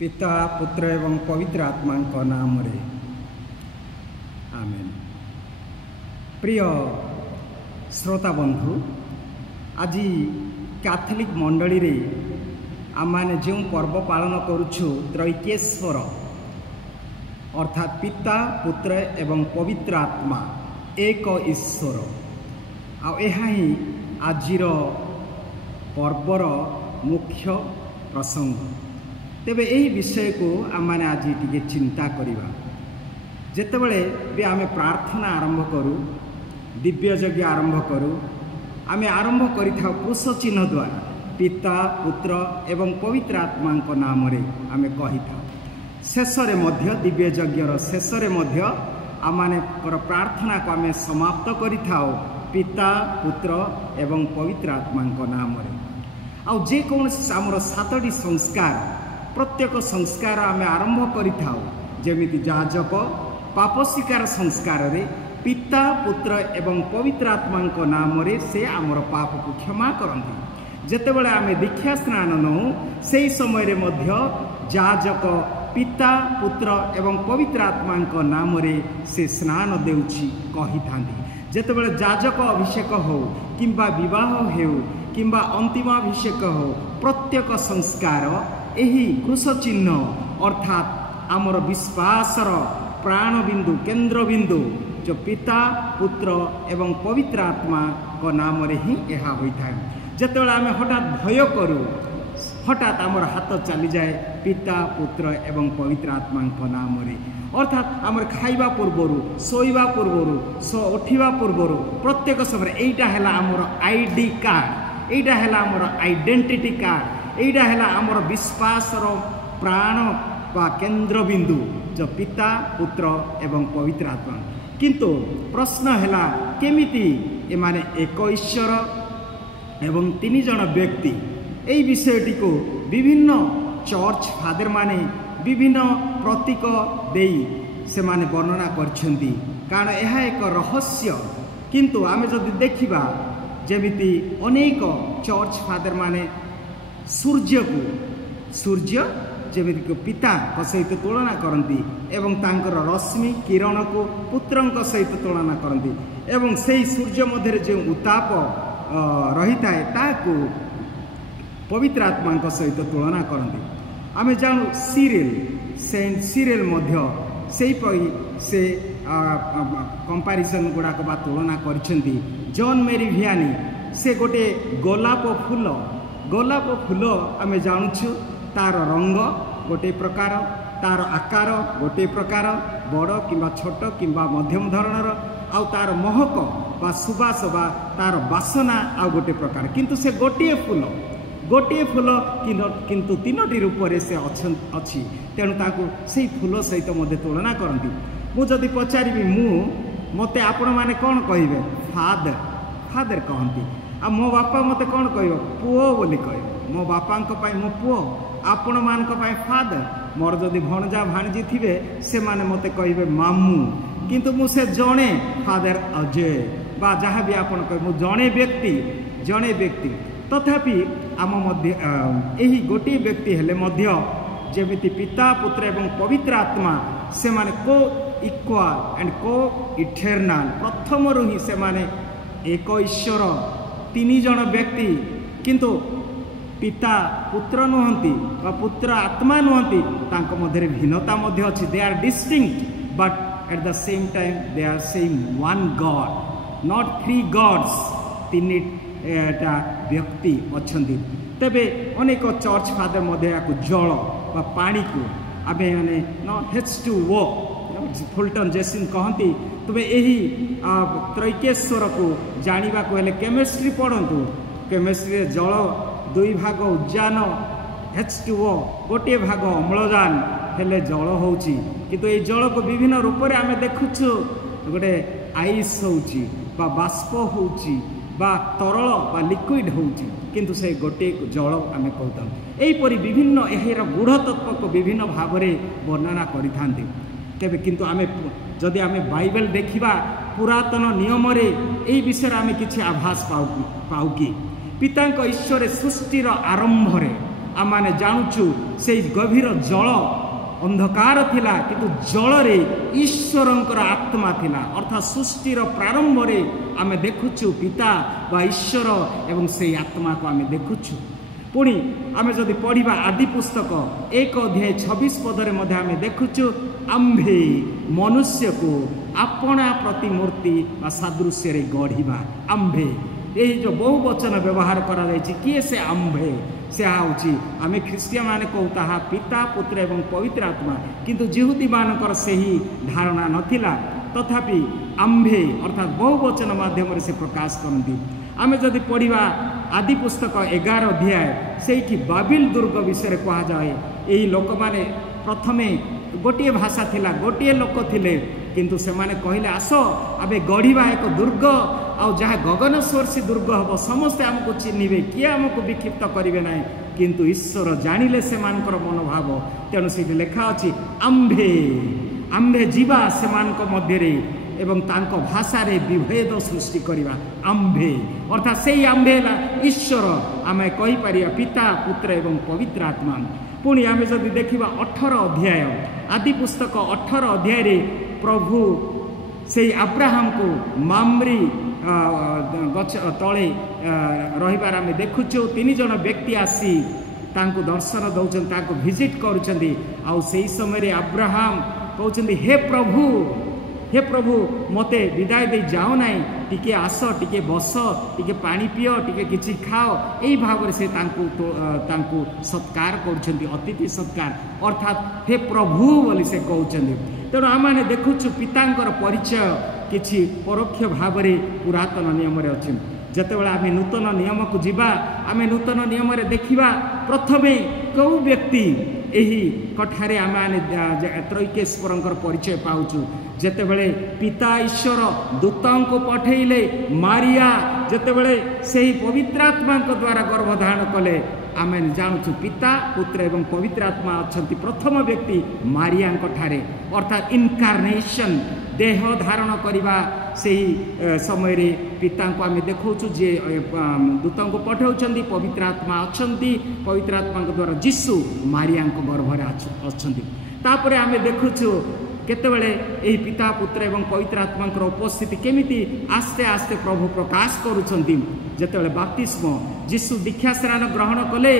पिता पुत्र एवं पवित्र आत्मा नाम रे आमेन। प्रिय श्रोता बंधु, आज कैथोलिक मंडली रे आमाने जो पर्व पालन करुछु त्रैकेश्वर अर्थात पिता पुत्र एवं पवित्र आत्मा एक ईश्वर ही आजिर पर्वर मुख्य प्रसंग। तेबे यही विषय को आम आज टी चिंता करवा। जितेबले भी आम प्रार्थना आरंभ करूँ, दिव्य यज्ञ आरंभ करूँ, आम आरंभ कर क्रूस चिन्ह द्वारा पिता पुत्र एवं पवित्र आत्मा नाम रे आम कही था। शेष दिव्य यज्ञर शेष आम प्रार्थना को आम समाप्त करि थाओ पिता पुत्र एवं पवित्र आत्मा नाम रे। आउ जे कौन आमर 7टी संस्कार प्रत्येक संस्कार आम आरंभ करिथाउ। जेमिति याजक पाप स्वीकार संस्कार रे पिता पुत्र एवं पवित्र आत्मा नाम रे से आमर पाप को क्षमा करती। जेतेबेले आम दीक्षा स्नान नौ से समय रे मध्य याजक पिता पुत्र एवं पवित्र आत्मा नाम रे से स्नान देउछि कहि थांती। जेतेबेले याजक अभिषेक हो किंबा विवाह हो किंबा अंतिमाभिषेक हो, प्रत्येक संस्कार यही क्रूस चिन्ह अर्थात आमर विश्वासर प्राणबिंदु केन्द्र बिंदु जो पिता पुत्र एवं पवित्र आत्मा को नाम रे ही यह होता है। जितेबाला आम हठात भय करूँ, हठात आमर हाथ चली जाए पिता पुत्र एवं पवित्र आत्मा नाम रे। अर्थात आमर खाइबा पूर्वर शोइबा पूर्वर उठा पूर्वर प्रत्येक समय यहीटा है आमर आईडी कार्ड, यहीटा है आमर आइडेंटिटी कार्ड, यहीटा है आमर विश्वासर प्राण बा केन्द्र बिंदु जो पिता पुत्र एवं पवित्र आत्मा। किंतु प्रश्न है केमिति एमाने एक ईश्वर एवं 3 जन व्यक्ति यही विषयटी को विभिन्न चर्च फादर माने विभिन्न प्रतीक देई से माने वर्णना करछंती, कारण यह एक रहस्य। किंतु आमे जदि देखिबा जेमिति अनेक चर्च फादर माने सूर्य जेमिति पिता सहित तुलना करती एवं तांकर रश्मि किरण को पुत्र सहित तुलना करती एवं से सूर्य मध्य जो उताप रही थाए ताकू पवित्र आत्मा सहित तुलना करती। आम जानू सीरियल सेंट सीरियल मध्य से कंपैरिजन गुड़ाक बा तुलना करछंती। जॉन मेरी भियानी से गोटे गोलाप फूल आम जानूछु तार रंग गोटे प्रकार, तार आकार गोटे प्रकार, बड़ किंबा छोट किंबा मध्यम धरणर, आउ तार महक बा सुबास बा तार बासना आउ गोटे प्रकार। किंतु से गोटे फूल किंतु 3टी रूप से अच्छी, तेणु ताकू से फूल सहित मध्य तुलना करती। मुझे पचारि मते आपण मैंने कौन कहे फादर कहती, आ मो बापा मते कौन कह पुओ बोली कह, मो बापा मो पुओ, आपण मान फादर। मोर जदि भणजा भाणजी थे से माने मते कहे मामू, किंतु मुझे जड़े फादर अजय बा जहाँ भी आपण कह जड़े व्यक्ति तथापि आम मध्य यही गोटे व्यक्ति हेले मध्य जेमिति पिता पुत्र एवं पवित्र आत्मा से माने को इक्वाल एंड को इटर्नाल प्रथम ही से माने एक ईश्वर 3 जन व्यक्ति, किंतु पिता पुत्र नुहंती बा पुत्र आत्मा नुहंती, तांको मध्य भिन्नता मध्य अछि। They are distinct but at the same time they are same one God, not 3 Gods, 3टा व्यक्ति अच्छी। तेबे अनेक चर्च फादर मध्य जल बा पानी को आम मैंने H2O फुलटन जेसिन कहती। तुम यही त्रैकेश्वर को जाना हेले केमिस्ट्री पढ़तु। केमिस्ट्री जल 2 भाग उद्जान H2O, गोटे भाग अम्लजान हेले जल होची। किंतु ये जल को विभिन्न रूप में आम देखुछु, गोटे आइस होची बा बाष्प होची बा तरल बा लिक्विड होची, किंतु से गोटे जल आम कहता। यहीपरि विभिन्न यार गूढ़ तत्व को विभिन्न भाव में वर्णना करिथांती। तेबे किंतु आम जदि आम बाइबल देखिबा पुरातन नियम रे एही विषय आम किछि आभास पाउ कि पिता ईश्वर सृष्टिर आरंभ रे आम जानूचु से गभीर जल अंधकार थिला किंतु जल ईश्वर आत्मा थिला अर्थात सृष्टिर प्रारंभ रे आम देखुचु पिता बा ईश्वर एवं से आत्मा को आम देखुचु। पुणी आम जदि पढ़ा आदि पुस्तक 1 अध्याय 26 पदरे आम देखुचु आम्भे मनुष्य को आपणा प्रतिमूर्ति बा सादृश्य रे गढ़ा। आम्भे ये जो बहुवचन व्यवहार करा किए से आम्भे से आम ख्रीस्टियन माने कहू ताहा पिता पुत्र एवं पवित्र आत्मा किंतु जिहुदी मानकर सही धारणा नथिला तथापि आम्भे अर्थात बहुवचन माध्यम से प्रकाश करती। आम जदि पढ़ा आदि पुस्तक 11 अध्याय से बाबिल दुर्ग विषय कह जाए यही लोक मैंने प्रथमे गोटे भाषा थिला गोटे लोक थिले किंतु से माने कहले आस आबे गढ़ा एक दुर्ग आ जहाँ गगन स्पर्शी दुर्ग हम समस्ते आमको चिन्हे किए आमको विक्षिप्त करेंगे ना किंतु ईश्वर जानिले से मानकर मनोभाव तेणु से लेखा अच्छी आम्भे आम्भे जीवा से मध्य एवं तांको भाषा रे विभेद सृष्टि करवा आम्भे अर्थात से आम्भे ईश्वर आम कहीपर पिता पुत्र एवं पवित्र आत्मा। पुणी आम जदि देखा 18 अध्याय आदि पुस्तक 18 अध्याय रे प्रभु से अब्राहम को मामरी गछ तले रहिबार आम देखुचु 3 जन व्यक्ति आसी तांको दर्शन दौरान तांको विजिट करुचंदी आउ सेही समय अब्राहम कहउचंदी हे प्रभु मते विदाय दे जाओ नाई टिके आस टिके बस टिके पानी पियो टिके किछि खाओ एई भाव से तांको सत्कार करुचंदी अतिथि सत्कार अर्थात हे प्रभु बोली से कहउचंदी। तेणु आम मैंने देखुचु पितांकर परिचय किछि परोक्ष भाव में पुरातन नियम अच्छे जितेबाला आम नूतन नियम को जीवा आम नूतन नियम देखा प्रथमे कौ व्यक्ति यही कठारे आम त्रैकेश्वर परिचय पाऊचु जितेबले पिता ईश्वर दूतों को पठेले मारिया जितेबले से पवित्रात्मा द्वारा गर्भधारण कले आम जानूँ पिता पुत्र एवं पवित्र आत्मा अच्छा प्रथम व्यक्ति मारिया ठारे अर्थात इनकार्नेशन देह धारण करवा से समय रे पिता को आम देखु जे दूतों को पठाऊँ पवित्र आत्मा अच्छा पवित्र आत्मा द्वारा जीशु मारिया गर्भरे अच्छा आम देखुचु केतेबेले यही पिता पुत्र एवं पवित्र आत्मा उपस्थिति केमिति आस्ते आस्ते प्रभु प्रकाश करुछंती जेतेबेले बाप्तिस्म जीशु दीक्षा स्नान ग्रहण कले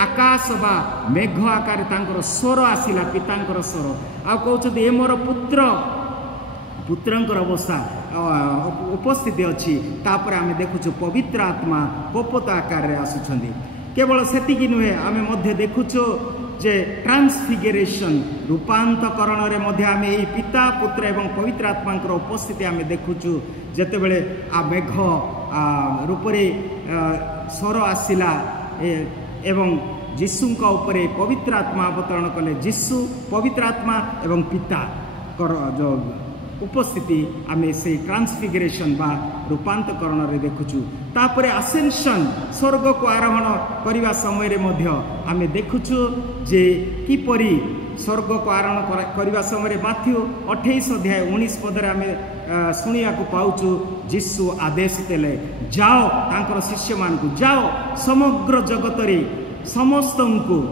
आकाश बा मेघ आकार तांकर स्वर आसिला पितांकर स्वर आ कहउछंती ए मोर पुत्र पुत्रंकर अवस्था उपस्थिति अच्छी तापर आम देखुछु पवित्र आत्मा पोपत आकार रे आसुछंती। केवल सेतिकी नुहे आम मध्य देखुछु जे ट्रांसफिगरेशन रूपांतकरण रे मध्य आम यही पिता पुत्र एवं पवित्र आत्मा उपस्थिति आम देखुछु जेतेबेले आ मेघ रूपरे स्वर आसिला एवं जीशुंका उपरे पवित्र आत्मा अवतरण कले जीशु पवित्र आत्मा एवं पिता जो उपस्थिति आम से ट्रांसफिगरेशन बा रूपांतकरण रे देखुचु। तापरे असेंशन स्वर्ग को आरोहण करने समय रे मध्य आम देखुचु जे किपरि स्वर्ग को आरोहण करने समय माथ्यू 28 अध्याय 19 पदरे आम शुणा पाऊचु जीशु आदेश देले जाओ तांकर शिष्य मान को जाओ समग्र जगत रे समस्त को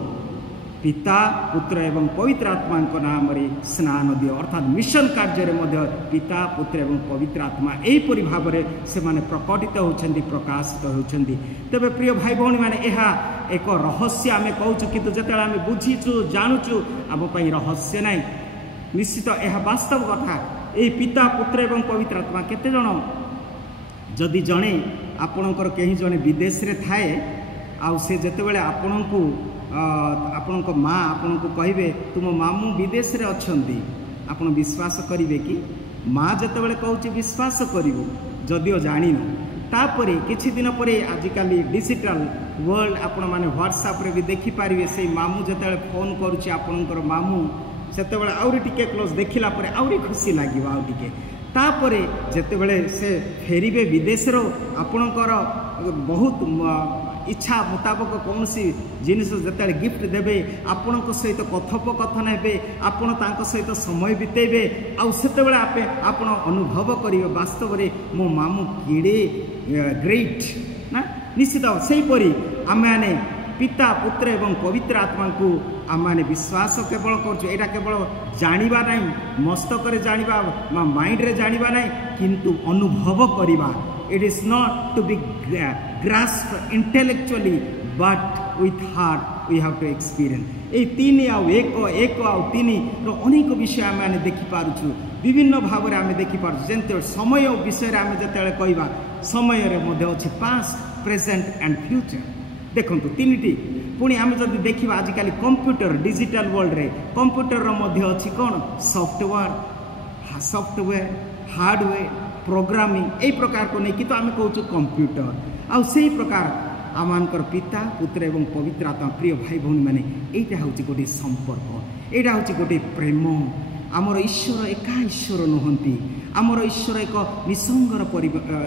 पिता पुत्र एवं पवित्र आत्मा नाम रे स्नान दियो अर्थात मिशन कार्य मध्य पिता पुत्र एवं पवित्र आत्मा एहीपरि भाव से माने प्रकटित होछन्ति प्रकाशित होछन्ति। तबे प्रिय भाई भौणी माने एहा एक रहस्य आम कहूँ किंतु जेतेबेले आम बुझीचु जानुचु आम पई रहस्य नाई निश्चित यह वास्तव कथा यही पिता पुत्र एवं पवित्र आत्मा केते जण जदि जणे आपणकर कहीं जणे विदेश रे थाए आ से जेतेबेले आपणको आपण माँ आपण को कहे तुम मामू विदेश रे अच्छंती आपण विश्वास करिवे कि माँ जितेबाला कहूँ विश्वास करू जदिओ जान तापरे किछि दिन पर आजिकल डिजिटल वर्ल्ड आपण मैंने व्हाट्सएप रे भी देखिपारे से मामू जितेबाला फोन करुच्ची आपणकर मामू से आउरी टिके क्लोज देखला परे आउरी खुशी लगे आउ टिके तापरे जेतेबेले से फेरिबे विदेश रो आपणकर बहुत इच्छा मुताबक कौन सी जिनिस जिते गिफ्ट देवे आपण सहित कथोपकथन हे आपण सहित समय बितेबे आते आप अनुभव करेंगे वास्तव में मो मामू किड़े ग्रेट ना निश्चित सेहीपरि आम मैंने पिता पुत्र एवं पवित्र आत्मा को आम मैंने विश्वास केवल करा केवल जानिबा नहीं मस्तक जानिबा माइंड रे जानिबा नहीं किंतु अनुभव करिबा। It is not to be grasp intellectually but with heart we have to experience. ये तीन आउ एक आउ तीन अनेक विषय आम मैंने देखिपारु विभिन्न भाव में आम देखिपार जमी समय विषय आम जो कहवा समय अच्छे पास्ट प्रेजेंट एंड फ्यूचर। देखो तीन पुणी आम जब देखा आजिकल कंप्यूटर डिजिटल वर्ल्ड रे कंप्यूटर अच्छी कौन सॉफ्टवेयर हार्डवेयर प्रोग्रामिंग यही प्रकार को नहीं कि तो आम कहूँ कंप्यूटर आउ से प्रकार आमानकर पिता पुत्र एवं पवित्र आत्मा प्रिय भाई भौणी मैंने यहाँ हूँ गोटे संपर्क यहाँ हूँ गोटे प्रेम। आमर ईश्वर एका ईश्वर नुहति आमर ईश्वर एक निसंगर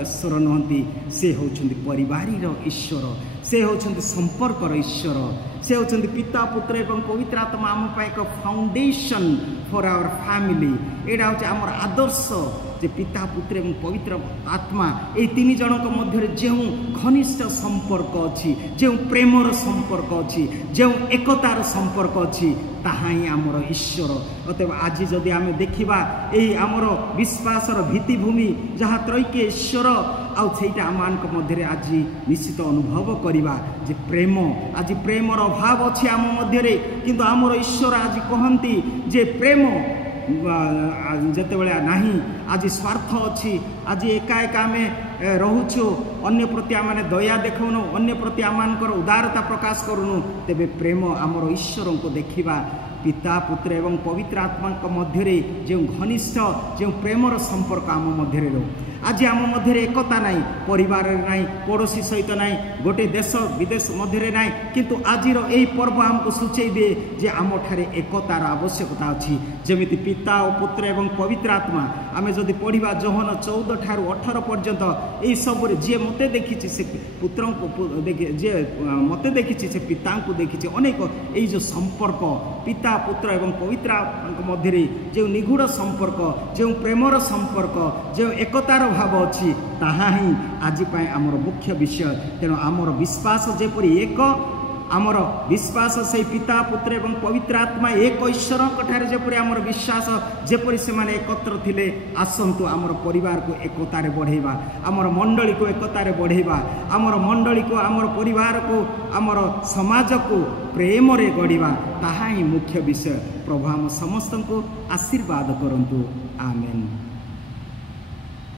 ईश्वर नुहति से होउछन्ति परिवारीर ईश्वर से होउछन्ति संपर्कर ईश्वर से होउछन्ति पिता पुत्र एवं पवित्र आत्मा आम पाई एक फाउंडेशन फॉर आवर फैमिली। एटा होछ आमर आदर्श जे पिता पुत्र एवं पवित्र आत्मा ए तीन जनक मध्य जो घनिष्ठ संपर्क अच्छी जो प्रेमर संपर्क अच्छी जो एकतार संपर्क अच्छी ताहा ही आमर ईश्वर। अतएव आज जदि आम देखा यही आमर विश्वासर भित्तिभूमि जहाँ त्रैक्य ईश्वर आईटा आम मध्य आज निश्चित अनुभव करवा जे प्रेम आज प्रेमर अभाव अच्छी आम मध्य किंतु आमर ईश्वर आज कहती जे प्रेम जितेबाला नहीं आज स्वार्थ अच्छी आज एका एका आम रोचु अन्य प्रति आम दया देखौनु अन्य प्रति आम उदारता प्रकाश करूनु तेबे प्रेम आमर ईश्वर को देखा पिता पुत्र एवं पवित्र आत्मा मध्य जो घनिष्ठ जो प्रेमर संपर्क आम मध्य रो आज आम मध्य एकता नाई परिवार नाई पड़ोशी सहित नाई गोटे देश विदेश मध्य नाई किंतु आज यही पर्व आमको सूचई दे जे आम ठारे एकतार आवश्यकता अच्छी जमी पिता और पुत्र एवं पवित्र आत्मा आम जदि पढ़ा जोहन 14 ठारू 18 पर्यंत यही सब जी मत देखी से पुत्र को जे मत देखी से पिता को देखी अनेक यही जो संपर्क पिता पुत्र एवं पवित्र आत्मा मध्य जो निगूढ़ संपर्क जो प्रेमर संपर्क जो एकतार भाव अच्छी ताहा ही आज आमर मुख्य विषय। तेणु आमर विश्वास जेपरी एक आमर विश्वास से पिता पुत्र एवं पवित्र आत्मा एक ईश्वर ठारे जेपरी आमर विश्वास जेपरी से माने एकत्र थिले आसंतु आमर परिवार को एकतारे बढ़ेबा आमर मंडली को एकतारे बढ़ेबा आमर मंडली को आमर परिवार को आमर समाज को प्रेम रे गढ़िबा ताहा ही मुख्य विषय। प्रभु आम समस्त को आशीर्वाद करंतु आमेन।